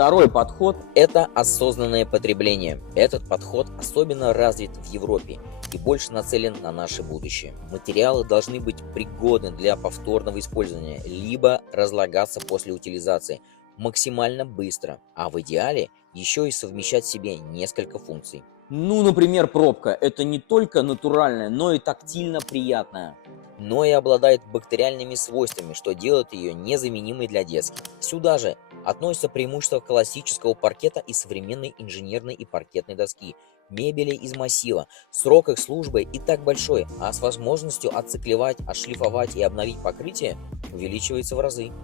Второй подход. Это осознанное потребление. Этот подход особенно развит в Европе и больше нацелен на наше будущее. Материалы должны быть пригодны для повторного использования, либо разлагаться после утилизации максимально быстро, а в идеале еще и совмещать в себе несколько функций. Ну, например, пробка. Это не только натуральная, но и тактильно приятная. Но и обладает бактериальными свойствами, что делает ее незаменимой для детских. Сюда же относятся преимущества классического паркета и современной инженерной и паркетной доски, мебели из массива. Срок их службы и так большой, а с возможностью отциклевать, отшлифовать и обновить покрытие увеличивается в разы.